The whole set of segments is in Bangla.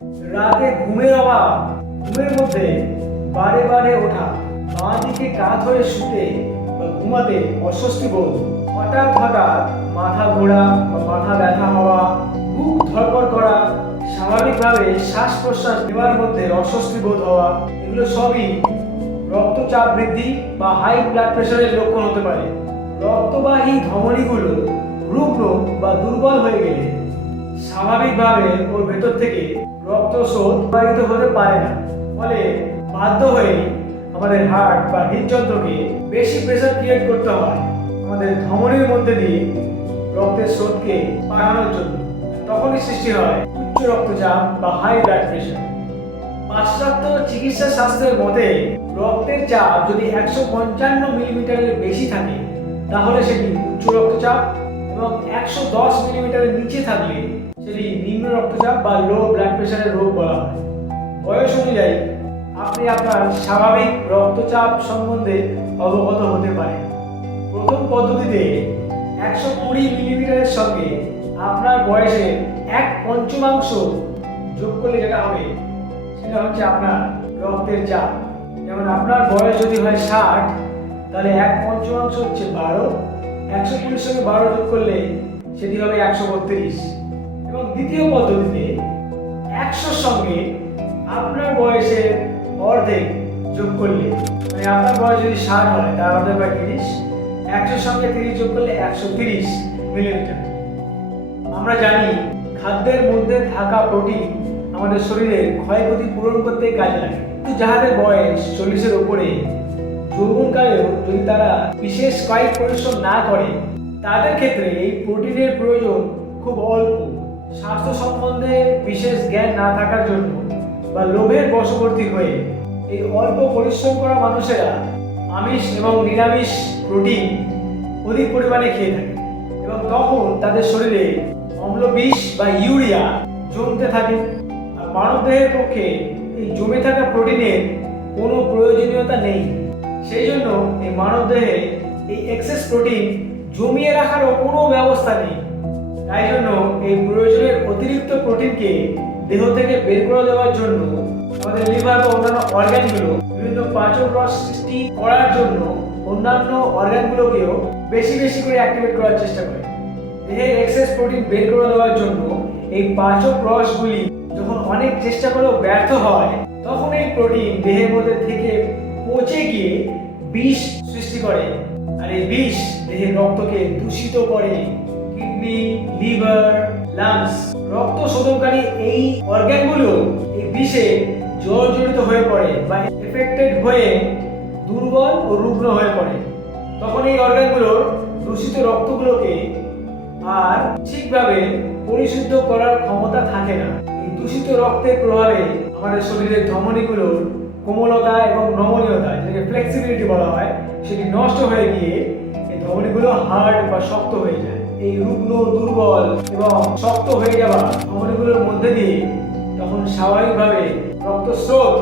রাতে ঘুমের অভাব, ঘুমের মধ্যে বারে বারে ওঠা, বাঁ দিকে কাত হয়ে শুতে বা ঘুমাতে অস্বস্তি বোধ, হঠাৎ হঠাৎ মাথা ঘোরা বা মাথা ব্যথা হওয়া, বুক ধড়ফড় করা, স্বাভাবিকভাবে শ্বাস প্রশ্বাস নেওয়ার মধ্যে অস্বস্তি বোধ হওয়া, এগুলো সবই রক্তচাপ বৃদ্ধি বা হাই ব্লাড প্রেশারের লক্ষণ হতে পারে। রক্তবাহী ধমনীগুলো রুগ্ন বা দুর্বল হয়ে গেলে স্বাভাবিকভাবে ওর ভেতর থেকে রক্তস্রোত প্রবাহিত হতে পারে না, ফলে বাধ্য হয়ে আমাদের হার্ট বা হৃদযন্ত্রকে বেশি প্রেসার ক্রিয়েট করতে হয় আমাদের ধমনীর মধ্যে দিয়ে রক্তের স্রোতকে পাঠানোর জন্য। তখনই সৃষ্টি হয় উচ্চ রক্তচাপ বা হাই ব্লাড প্রেশার। পাশ্চাত্য চিকিৎসা শাস্ত্রের মতে রক্তের চাপ যদি 155 মিলিমিটারের বেশি থাকে তাহলে সেটি উচ্চ রক্তচাপ, এবং 110 মিলিমিটারের নিচে থাকলে সেটি নিম্ন রক্তচাপ বা লো ব্লাড প্রেশারের রোগ বলা হয়। বয়স অনুযায়ী আপনি আপনার স্বাভাবিক রক্তচাপ সম্বন্ধে অবগত হতে পারেন। প্রথম পদ্ধতিতে 120 মিলিমিটারের সঙ্গে আপনার বয়সের 1/5 যোগ করলে যেটা হবে সেটা হচ্ছে আপনার রক্তের চাপ। যেমন আপনার বয়স যদি হয় 60, তাহলে 1/5 হচ্ছে 12, 120 সঙ্গে 12 যোগ করলে সেটি হবে 132। এবং দ্বিতীয় পদ্ধতিতে 100 সঙ্গে আপনার বয়সের অর্ধেক যোগ করলে, মানে আপনার বয়স যদি 60 হয় তার অর্ধেক হয় 30, 100 সঙ্গে 30 যোগ করলে 130 মিলিমিটার। আমরা জানি খাদ্যের মধ্যে থাকা প্রোটিন আমাদের শরীরের ক্ষয়ক্ষতি পূরণ করতে কাজে লাগে, কিন্তু যাদের বয়স 40-এর উপরে, যৌবনকালেও যদি তারা বিশেষ কায়িক পরিশ্রম না করে তাদের ক্ষেত্রে এই প্রোটিনের প্রয়োজন খুব অল্প। স্বাস্থ্য সম্বন্ধে বিশেষ জ্ঞান না থাকার জন্য বা লোভের বশবর্তী হয়ে এই অল্প পরিশ্রম করা মানুষেরা আমিষ এবং নিরামিষ প্রোটিন অধিক পরিমাণে খেয়ে থাকে, এবং তখন তাদের শরীরে অম্লবিষ বা ইউরিয়া জমতে থাকে। আর মানবদেহের পক্ষে এই জমে থাকা প্রোটিনের কোনো প্রয়োজনীয়তা নেই। সেই জন্য এই মানবদেহে এই এক্সেস প্রোটিন জমিয়ে রাখারও কোনো ব্যবস্থা নেই। তাই জন্য এই প্রয়োজনের অতিরিক্ত প্রোটিনকে দেহ থেকে বের করে দেওয়ার জন্য আমাদের লিভার বা অন্যান্য অর্গানগুলো বিভিন্ন পাচক রস সৃষ্টি করার জন্য অন্যান্য অর্গানগুলোকেও বেশি বেশি করে অ্যাক্টিভেট করার চেষ্টা করে। দেহে এক্সেস প্রোটিন বের করে দেওয়ার জন্য এই পাচক রসগুলি যখন অনেক চেষ্টা করেও ব্যর্থ হয়, তখন এই প্রোটিন দেহের মধ্যে থেকে পচে গিয়ে বিষ সৃষ্টি করে। আর এই বিষ দেহের রক্তকে দূষিত করে। কিডনি, লিভার, লাংস, রক্ত শোধনকারী এই অর্গানগুলো এই বিষে জর্জরিত হয়ে পড়ে বা এফেক্টেড হয়ে দুর্বল ও রুগ্ন হয়ে পড়ে। তখন এই অর্গানগুলোর দূষিত রক্তগুলোকে আর ঠিকভাবে পরিশুদ্ধ করার ক্ষমতা থাকে না। এই দূষিত রক্তের প্রভাবে আমাদের শরীরের ধমনীগুলোর কোমলতা এবং নমনীয়তা, যেটাকে ফ্লেক্সিবিলিটি বলা হয়, সেটি নষ্ট হয়ে গিয়ে এই ধমনীগুলো হার্ড বা শক্ত হয়ে যায়। এই রুগ্ন, দুর্বল এবং শক্ত হয়ে যাওয়া ধমনীগুলোর মধ্যে দিয়ে তখন স্বাভাবিকভাবে রক্তস্রোত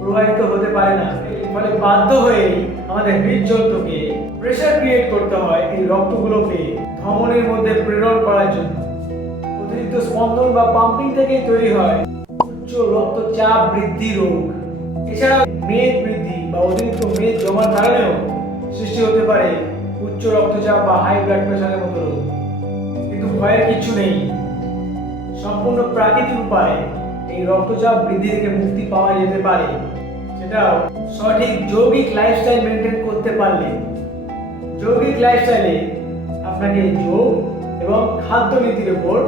প্রবাহিত হতে পারে না। ফলে বাধ্য হয়ে আমাদের হৃদযন্ত্রকে প্রেসার ক্রিয়েট করতে হয় এই রক্তগুলোকে ধমনীর মধ্যে প্রেরণ করার জন্য। অতিরিক্ত স্পন্দন বা পাম্পিং থেকেই তৈরি হয় উচ্চ রক্তচাপ বৃদ্ধি রোগ। এছাড়া মেদ বৃদ্ধি বা অতিরিক্ত মেদ জমার কারণেও সৃষ্টি হতে পারে উচ্চ রক্তচাপ বা হাই ব্লাড প্রেশারের মতো রোগ। কিন্তু ভয়ের কিছু নেই, সম্পূর্ণ প্রাকৃতিক উপায়ে এই রক্তচাপ বৃদ্ধি থেকে মুক্তি পাওয়া যেতে পারে, সেটাও সঠিক যৌগিক লাইফস্টাইল মেনটেন করতে পারলে। যৌগিক লাইফস্টাইলে আপনাকে যোগ এবং খাদ্য নীতির উপর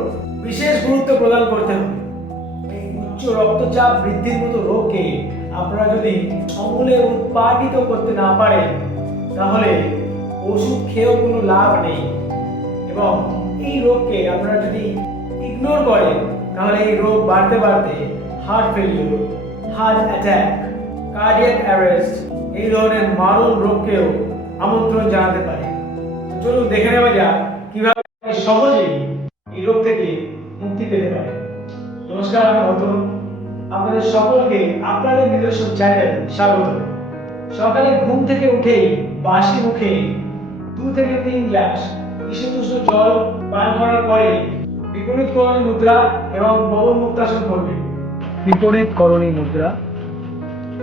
বিশেষ গুরুত্ব প্রদান করতে হবে। এই উচ্চ রক্তচাপ বৃদ্ধির মতো রোগকে আপনারা যদি সমূলে উৎপাদিত করতে না পারেন তাহলে ওষুধ খেয়েও কোনো লাভ নেই, এবং এই রোগকে আপনারা যদি ইগনোর করেন তাহলে এই রোগ বাড়তে বাড়তে heart failure, heart attack, cardiac arrest, এই ধরনের মারণ রোগকেও আমন্ত্রণ জানাতে পারে। চলুন দেখে নেওয়া যাক কিভাবে সহজেই এই রোগ থেকে মুক্তি পেতে পারে। নমস্কার, আমি অতনু। আপনাদের সকলকে আপনাদের নিজস্ব চ্যানেল স্বাগত। সকালে ঘুম থেকে উঠেই বাসি মুখে 2 থেকে 3 গ্লাস ঈষদুষ্ণ জল পান করার পরে বিপরীত কোণ মুদ্রা এবং পবন মুক্তাসন করবেন। বিপরীত করণী মুদ্রা।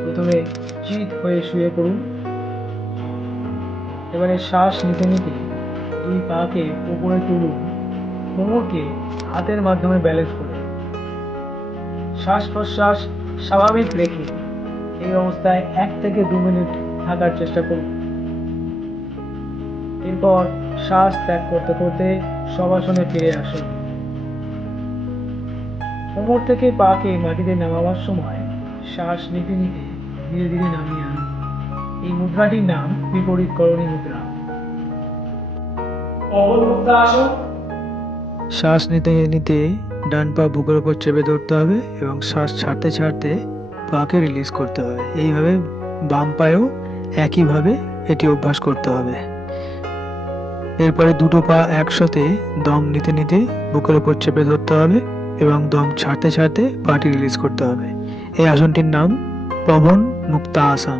প্রথমে চিত হয়ে শুয়ে পড়ুন। এবারে শ্বাস নিতে নিতে দুই পাকে উপরে তুলুন, কোমরকে হাতের মাধ্যমে ব্যালেন্স করে। শ্বাস প্রশ্বাস স্বাভাবিক রেখে এই অবস্থায় 1 থেকে 2 মিনিট থাকার চেষ্টা করুন। এরপর শ্বাস ত্যাগ করতে করতে শবাসনে ফিরে আসুন। কোমর থেকে পাকে মাটিতে নামাবার সময় শ্বাস নিতে নিতে ধীরে ধীরে নামিয়ে আনুন। এই মুদ্রাটির নাম বিপরীত করণী মুদ্রা। অবমুক্তাসন। শ্বাস নিতে নিতে ডান পা বুকের উপর চেপে ধরতে হবে এবং শ্বাস ছাড়তে ছাড়তে পাকে রিলিজ করতে হবে। এইভাবে বাম পায়েও একইভাবে এটি অভ্যাস করতে হবে। এরপরে দুটো পা একসাথে দম নিতে নিতে বুকের উপর চেপে ধরতে হবে এবং দম ছাড়তে ছাড়তে পাটি রিলিজ করতে হবে। এই আসনটির নাম পবন মুক্তাসন।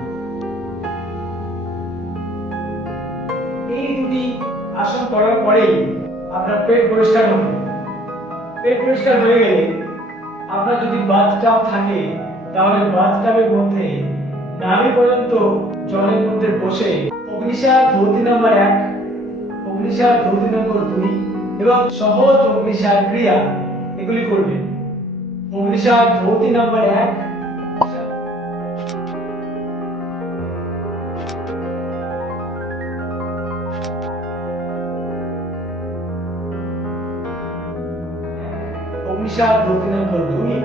এই দুটি আসন করার পরেই আপনার পেট পরিষ্কার হবে। পেট পরিষ্কার হয়ে গেলে আপনার যদি বাথটাব থাকে তাহলে বাথটাবের মধ্যে নাভি পর্যন্ত জলের মধ্যে বসে অগ্নিসার ধৌতি নাম্বার 1, অগ্নিসার ধৌতি নাম্বার 2 এবং সহজ অগ্নিসার ক্রিয়া এগুলি করবেন। অগ্নিসার ধৌতি নাম্বার 1, অগ্নিসার ধৌতি নাম্বার 2,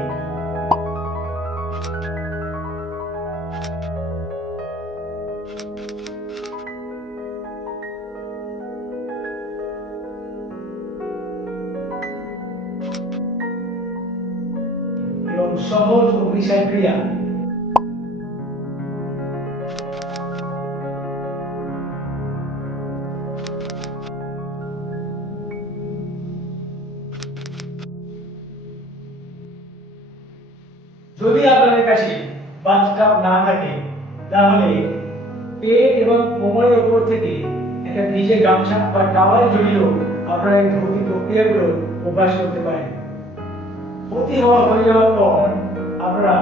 এবং সহজ অগ্নিসার ক্রিয়া। যদি আপনাদের কাছে বাথটাব না থাকে তাহলে পেট এবং কোমরের উপর থেকে একটা ভিজে গামছা বা টাওয়ালে জড়িয়েও আপনারা এই ধৌতি প্রক্রিয়াগুলো অভ্যাস করতে পারেন। ধৌতি হওয়া হয়ে যাওয়ার পর আপনারা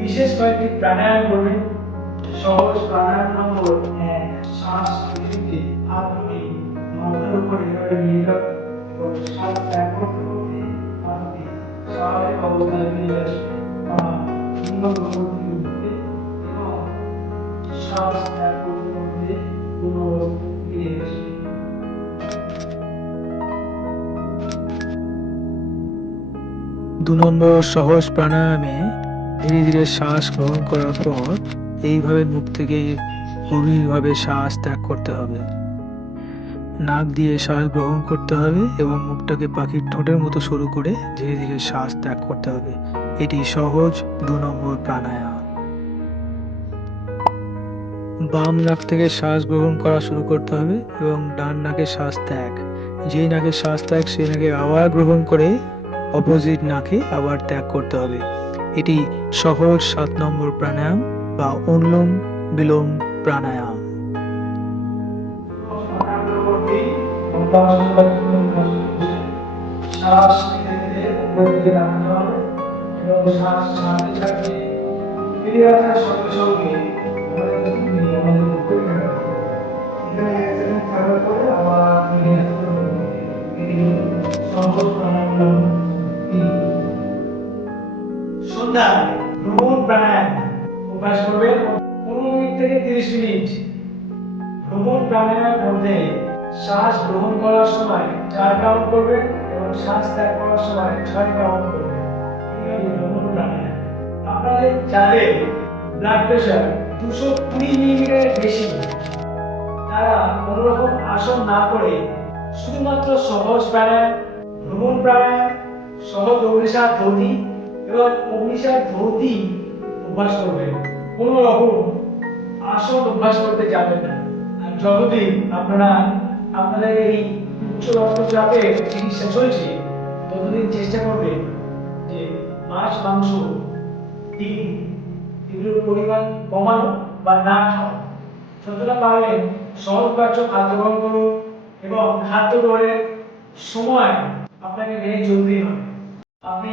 বিশেষ কয়েকটি প্রাণায়াম করবেন। সহজ প্রাণায়াম নম্বর 1, শ্বাস নিতে হাত দুটি মাথার উপর এভাবে নিয়ে যান এবং শ্বাস ত্যাগ করতে করতে হাতটি স্বাভাবিক অবস্থায় ফিরে আসবে। শ্বাস ত্যাগ করতে করতে পুনরায় ফিরে আসবে। 2 নম্বর সহজ প্রাণায়ামে ধীরে ধীরে শ্বাস গ্রহণ করার পর এইভাবে মুখ থেকে গভীরভাবে শ্বাস ত্যাগ করতে হবে। নাক দিয়ে শ্বাস গ্রহণ করতে হবে এবং মুখটাকে পাখির ঠোঁটের মতো শুরু করে ধীরে ধীরে শ্বাস ত্যাগ করতে হবে। এটি সহজ 2 নম্বর প্রাণায়াম। বাম নাক থেকে শ্বাস গ্রহণ করা শুরু করতে হবে এবং ডান নাকে শ্বাস ত্যাগ। যেই নাকে শ্বাস ত্যাগ সেই নাকে আবার গ্রহণ করে অপোজিট নাকে আবার ত্যাগ করতে হবে। এটি সহজ 7 নম্বর প্রাণায়াম বা অনুলোম বিলোম প্রাণায়াম। শ্বাস নিতে নিতে উপর দিকে নামাতে হবে এবং শ্বাস ছাড়তে ছাড়তে ফিরে আসার সঙ্গে সঙ্গে আমাদের উপরে এখানে অ্যাক্সিডেন্ট থাকার পরে আবার ফিরে আসতে হবে। এটি সহজ প্রাণায়াম। সন্ধ্যায় ভ্রমণ প্রাণায়াম অভ্যাস করবেন 15 মিনিট থেকে 30 মিনিট। ভ্রমণ প্রাণায়ামের মধ্যে শ্বাস গ্রহণ করার সময় 4 কাউন্ট করবেন এবং শ্বাস ত্যাগ করার সময় 6 কাউন্ট করবেন। এই ভ্রমণ প্রাণায়াম। আপনাদের যাদের ব্লাড প্রেশার 220 মিলিমিটারের বেশি তারা কোনোরকম আসন না করে শুধুমাত্র সহজ প্রাণায়াম, ভ্রমণ প্রাণায়াম, সহজ অগ্নিসার ধৌতি এবং অগ্নিসার ধৌতি অভ্যাস করবেন। কোনো রকম আসন অভ্যাস করতে যাবেন না। আর যতদিন আপনারা আপনাদের এই উচ্চ রক্তচাপের চিকিৎসা চলছে ততদিন চেষ্টা করবেন যে মাছ, মাংস, ডিম এগুলোর পরিমাণ কমানো বা না খাওয়া। যতটা পারবেন সহজপাচ্য খাদ্য গ্রহণ করুন এবং খাদ্য গ্রহণের সময় আপনাকে মেনে চলতেই হবে। আপনি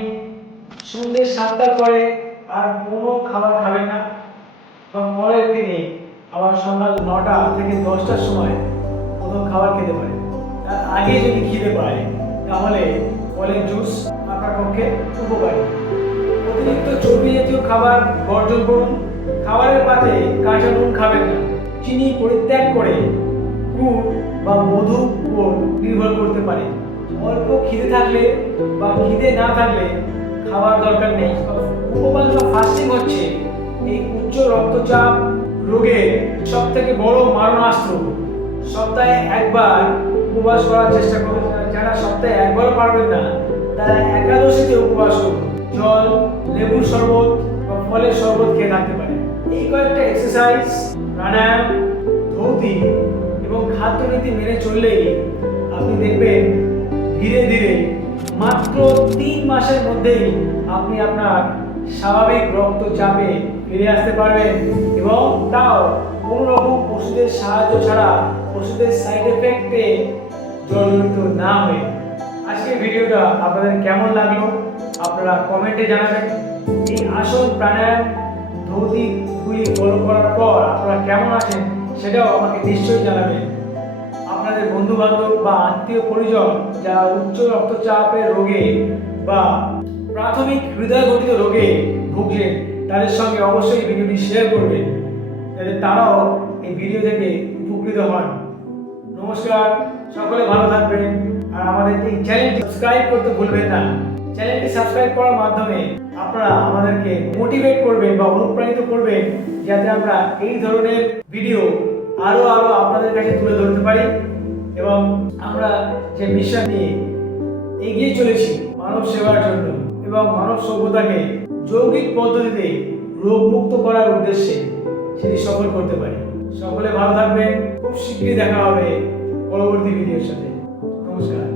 সন্ধ্যে 7টার পরে আর কোনো খাবার খাবেন না, এবং পরের দিনে আবার সকাল 9টা থেকে 10টার সময় প্রথম খাবার খেতে পারেন। তার আগে যদি খিদে পায় তাহলে ফলের জুস আপনার পক্ষে উপকারী। অতিরিক্ত চর্বি জাতীয় খাবার বর্জন করুন। খাবারের পাতে কাঁচা নুন খাবেন না। চিনি পরিত্যাগ করে গুড় বা মধুর উপর নির্ভর করতে পারে। অল্প খিদে থাকলে বা খিদে না থাকলে খাবার দরকার নেই। উপবাস বা ফাস্টিং হচ্ছে এই উচ্চ রক্তচাপ রোগের সব থেকে বড় মারণাস্ত্র। সপ্তাহে একবার উপবাস করার চেষ্টা করুন। যারা সপ্তাহে একবারও পারবেন না তারা একাদশীতে উপবাস করুন। জল, লেবুর শরবত বা ফলের শরবত খেয়ে থাকতে পারে। এই কয়েকটা এক্সারসাইজ, প্রাণায়াম, ধৌতি এবং খাদ্যনীতি মেনে চললেই আপনি দেখবেন ধীরে ধীরে মাত্র 3 মাসের মধ্যেই আপনি আপনার স্বাভাবিক রক্তচাপে ফিরে আসতে পারবেন, এবং তাও কোনো রকম ওষুধের সাহায্য ছাড়া, ওষুধের সাইড এফেক্টে জর্জরিত না হয়ে। আজকের ভিডিওটা আপনাদের কেমন লাগলো আপনারা কমেন্টে জানাবেন। এই আসন, প্রাণায়াম, ধৌতিগুলি ফলো করার পর আপনারা কেমন আছেন সেটাও আমাকে নিশ্চয়ই জানাবেন। আপনাদের বন্ধু বান্ধব বা আত্মীয় পরিজন যারা উচ্চ রক্তচাপের রোগে বা প্রাথমিক হৃদয়গঠিত রোগে ভুগছেন তাদের সঙ্গে অবশ্যই ভিডিওটি শেয়ার করবেন, যাতে তারাও এই ভিডিও থেকে উপকৃত হন। নমস্কার, সকলে ভালো থাকবেন। আর আমাদের এই চ্যানেলটি সাবস্ক্রাইব করতে ভুলবেন না। চ্যানেলটি সাবস্ক্রাইব করার মাধ্যমে আপনারা আমাদেরকে মোটিভেট করবেন বা অনুপ্রাণিত করবেন, যাতে আমরা এই ধরনের ভিডিও আরো আপনাদের কাছে তুলে ধরতে পারি, এবং আমরা যে মিশন নিয়ে এগিয়ে চলেছি মানব সেবার জন্য এবং মানব সভ্যতাকে যৌগিক পদ্ধতিতে রোগমুক্ত করার উদ্দেশ্যে সেটি সফল করতে পারি। সকলে ভালো থাকবেন। খুব শীঘ্রই দেখা হবে পরবর্তী ভিডিওর সাথে। নমস্কার।